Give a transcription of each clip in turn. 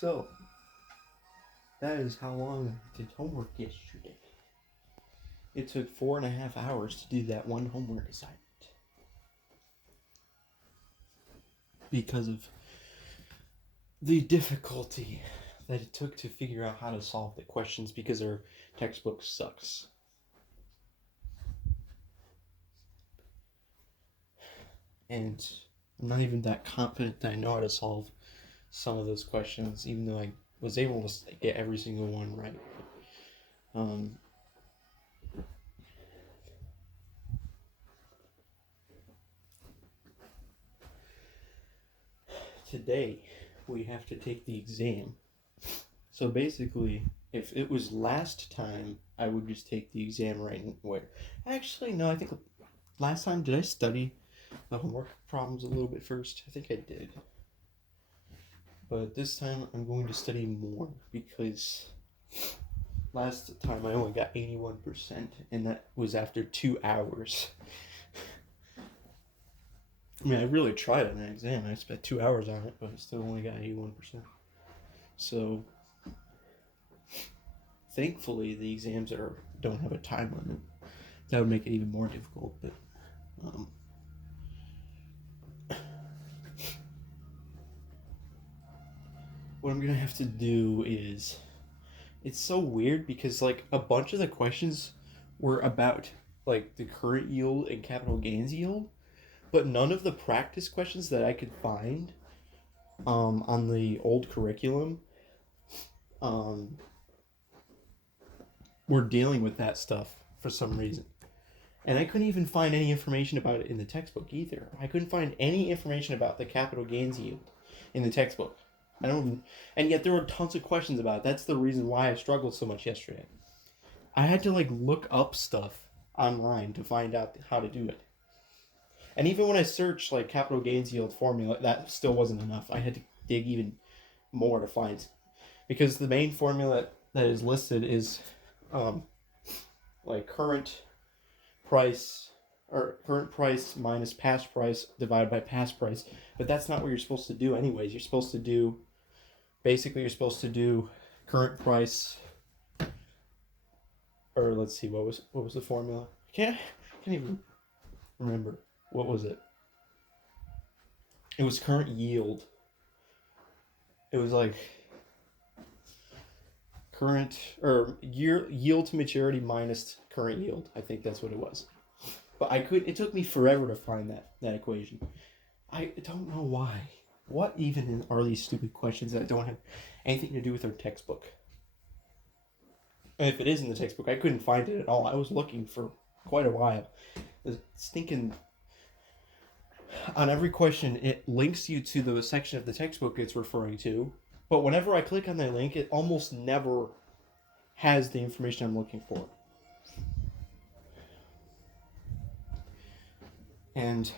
So, that is how long I did homework yesterday. It took 4.5 hours to do that one homework assignment. Because of the difficulty that it took to figure out how to solve the questions because our textbook sucks. And I'm not even that confident that I know how to solve some of those questions, even though I was able to get every single one right. Today, we have to take the exam. So basically, if it was last time, I would just take the exam right away. Actually, no, I think last time, did I study the homework problems a little bit first? I think I did. But this time, I'm going to study more because last time I only got 81%, and that was after 2 hours. I mean, I really tried on that exam. I spent 2 hours on it, but I still only got 81%. So, thankfully, the exams don't have a time limit. That would make it even more difficult, but what I'm gonna have to do is, it's so weird because like a bunch of the questions were about like the current yield and capital gains yield, but none of the practice questions that I could find on the old curriculum were dealing with that stuff for some reason. And I couldn't even find any information about it in the textbook either. I couldn't find any information about the capital gains yield in the textbook. And yet there were tons of questions about it. That's the reason why I struggled so much yesterday. I had to like look up stuff online to find out how to do it. And even when I searched like capital gains yield formula, that still wasn't enough. I had to dig even more to find, because the main formula that is listed is like current price minus past price divided by past price. But that's not what you're supposed to do anyways. You're supposed to do current price, or let's see, what was the formula? Can't even remember. What was it? It was current yield. It was like current or yield to maturity minus current yield. I think that's what it was. But it took me forever to find that equation. I don't know why. What even are these stupid questions that don't have anything to do with our textbook? And if it is in the textbook, I couldn't find it at all. I was looking for quite a while. The stinking... On every question, it links you to the section of the textbook it's referring to. But whenever I click on that link, it almost never has the information I'm looking for. And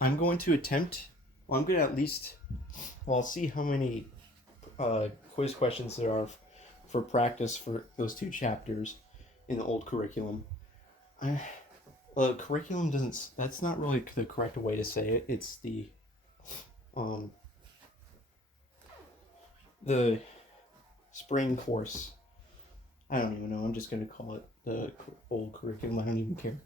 I'm going to attempt... Well, I'm going to at least... Well, I'll see how many quiz questions there are for practice for those 2 chapters in the old curriculum. Curriculum doesn't... That's not really the correct way to say it. It's the spring course. I don't even know. I'm just going to call it the old curriculum. I don't even care.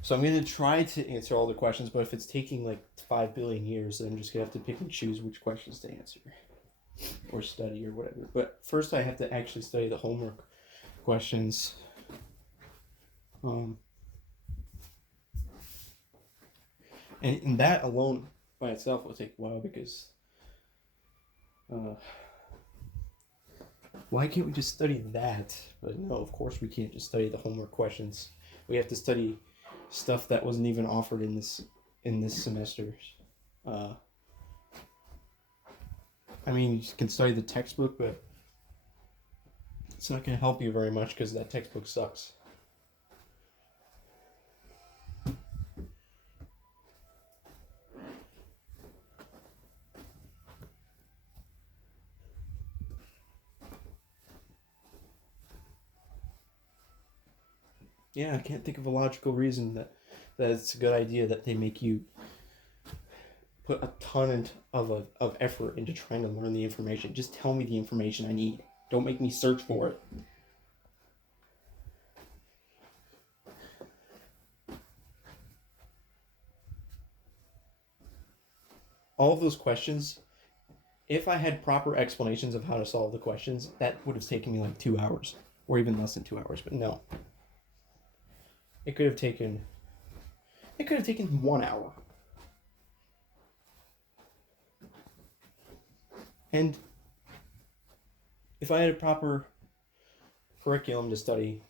So I'm going to try to answer all the questions, but if it's taking like 5 billion years, then I'm just going to have to pick and choose which questions to answer or study or whatever. But first I have to actually study the homework questions. And that alone by itself will take a while because why can't we just study that? But no, of course we can't just study the homework questions. We have to study stuff that wasn't even offered in this semester. I mean, you can study the textbook, but it's not going to help you very much because that textbook sucks. Yeah, I can't think of a logical reason that it's a good idea that they make you put a ton of effort into trying to learn the information. Just tell me the information I need. Don't make me search for it. All of those questions, if I had proper explanations of how to solve the questions, that would have taken me like 2 hours, or even less than 2 hours. But no, it could have taken 1 hour. And if I had a proper curriculum to study,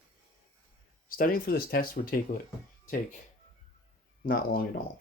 studying for this test would take not long at all.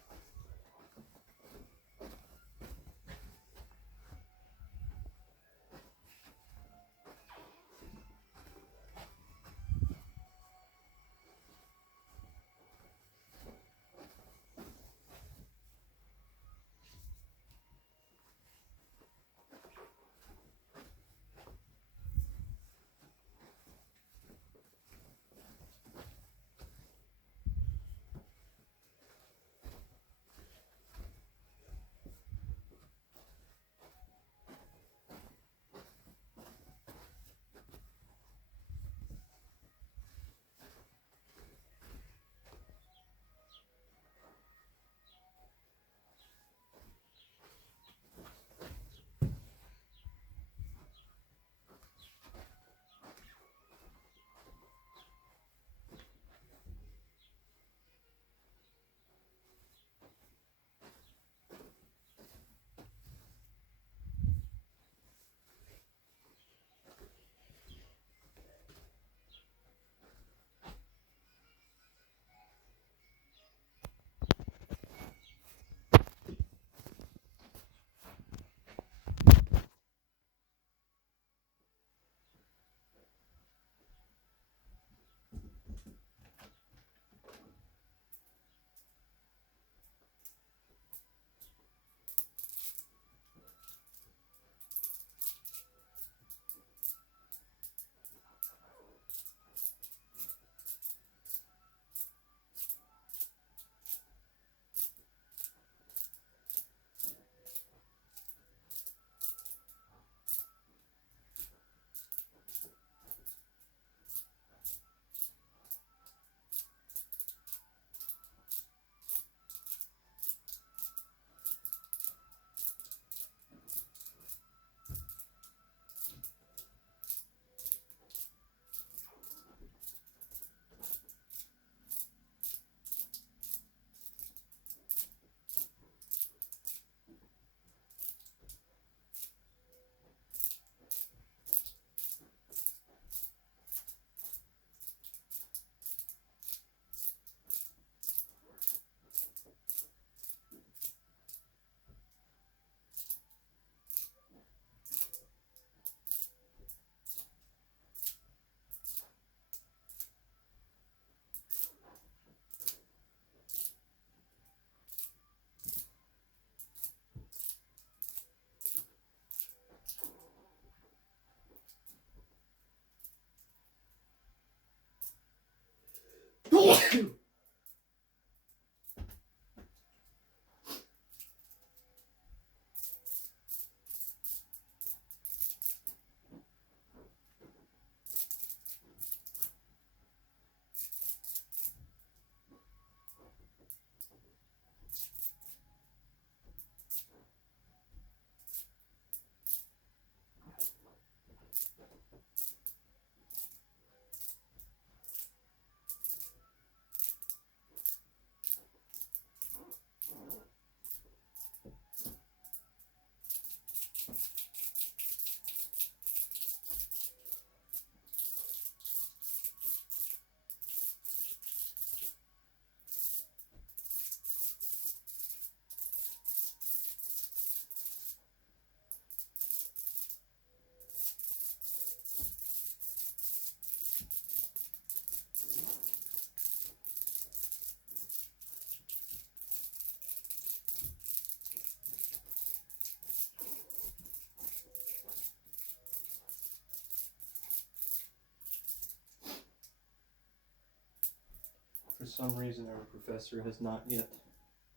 For some reason, our professor has not yet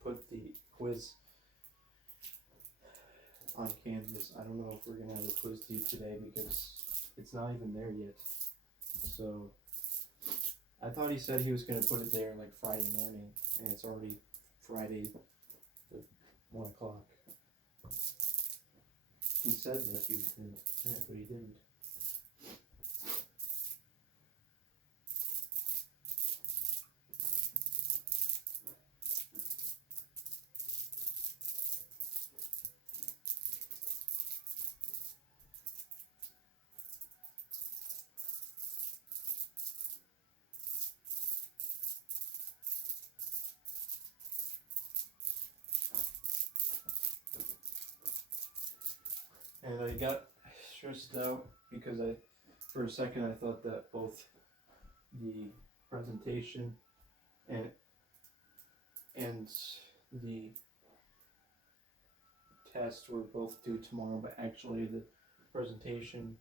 put the quiz on Canvas. I don't know if we're gonna have a quiz due today because it's not even there yet. So I thought he said he was gonna put it there like Friday morning, and it's already Friday at 1 o'clock. He said that he was gonna, yeah, but he didn't. And I got stressed out because for a second, I thought that both the presentation and the tests were both due tomorrow, but actually the presentation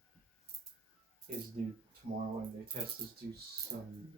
is due tomorrow and the test is due Sunday.